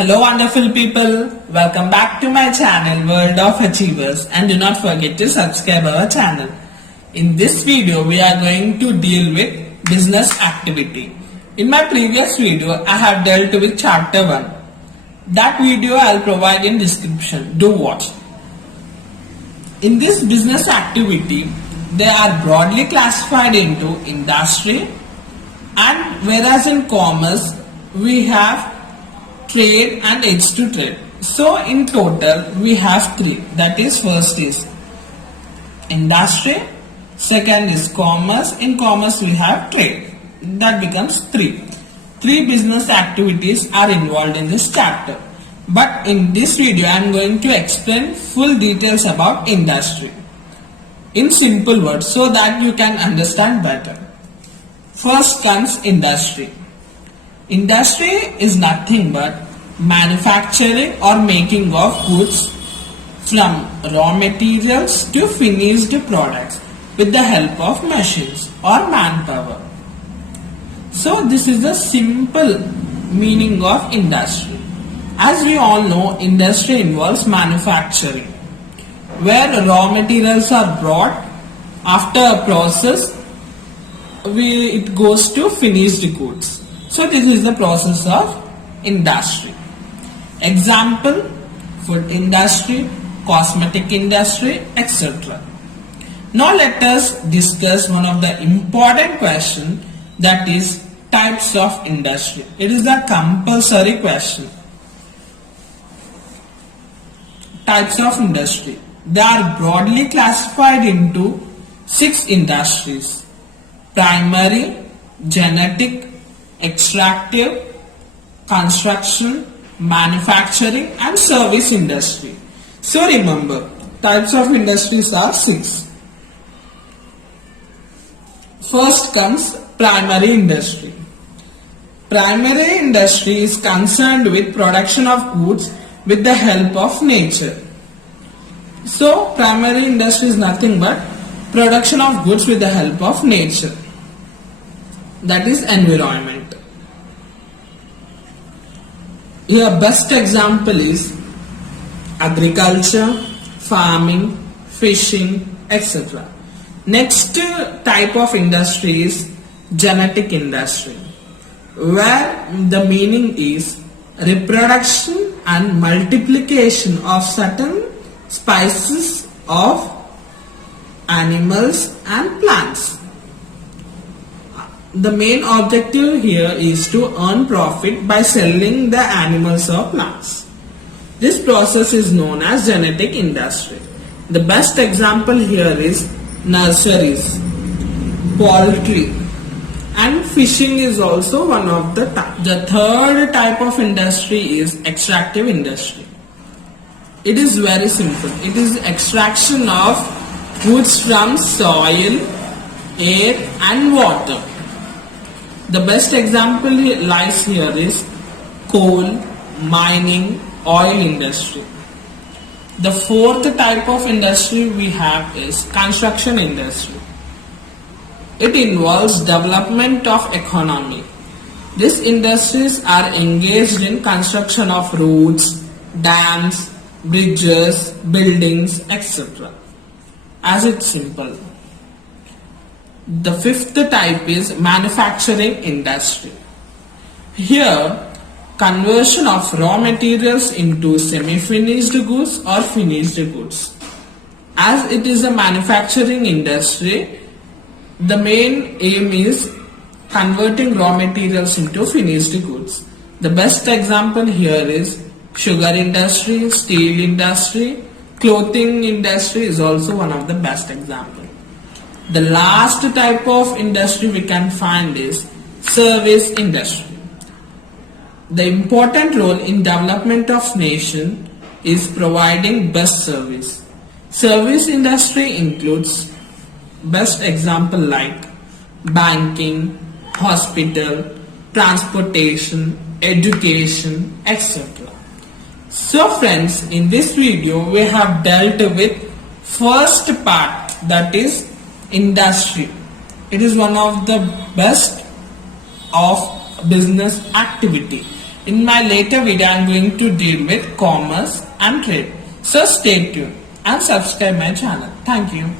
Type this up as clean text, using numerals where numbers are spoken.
Hello wonderful people, welcome back to my channel World of Achievers and do not forget to subscribe our channel. In this video we are going to deal with business activity. In my previous video I have dealt with chapter 1. That video I will provide in description, do watch. In this business activity they are broadly classified into industry, and whereas in commerce we have trade and edge to trade. So in total we have three. That is, first is industry, second is commerce, in commerce we have trade. That becomes three. Three business activities are involved in this chapter. But in this video I am going to explain full details about industry in simple words so that you can understand better. First comes industry. Industry is nothing but manufacturing or making of goods from raw materials to finished products with the help of machines or manpower. So this is the simple meaning of industry. As we all know, industry involves manufacturing, where raw materials are brought. After a process it goes to finished goods. So this is the process of industry. Example: food industry, cosmetic industry, etc. Now let us discuss one of the important question, that is types of industry. It is a compulsory question. Types of industry. They are broadly classified into 6 industries: primary, genetic, extractive, construction, manufacturing and service industry. So remember, types of industries are 6. First comes primary industry. Primary industry is concerned with production of goods with the help of nature. So primary industry is nothing but production of goods with the help of nature, that is environment. Here best example is agriculture, farming, fishing, etc. Next type of industry is genetic industry, where the meaning is reproduction and multiplication of certain species of animals and plants. The main objective here is to earn profit by selling the animals or plants. This process is known as genetic industry. The best example here is nurseries, poultry, and fishing is also one of the types. The third type of industry is extractive industry. It is very simple. It is extraction of goods from soil, air and water. The best example lies here is coal, mining, oil industry. The fourth type of industry we have is construction industry. It involves development of economy. These industries are engaged in construction of roads, dams, bridges, buildings, etc. As it's simple. The fifth type is manufacturing industry. Here, conversion of raw materials into semi-finished goods or finished goods. As it is a manufacturing industry, the main aim is converting raw materials into finished goods. The best example here is sugar industry, steel industry, clothing industry is also one of the best examples. The last type of industry we can find is service industry. The important role in development of nation is providing best service. Service industry includes best example like banking, hospital, transportation, education, etc. So friends, in this video we have dealt with first part, that is industry. It is one of the best of business activity. In my later video, I am going to deal with commerce and trade. So stay tuned and subscribe my channel. Thank you.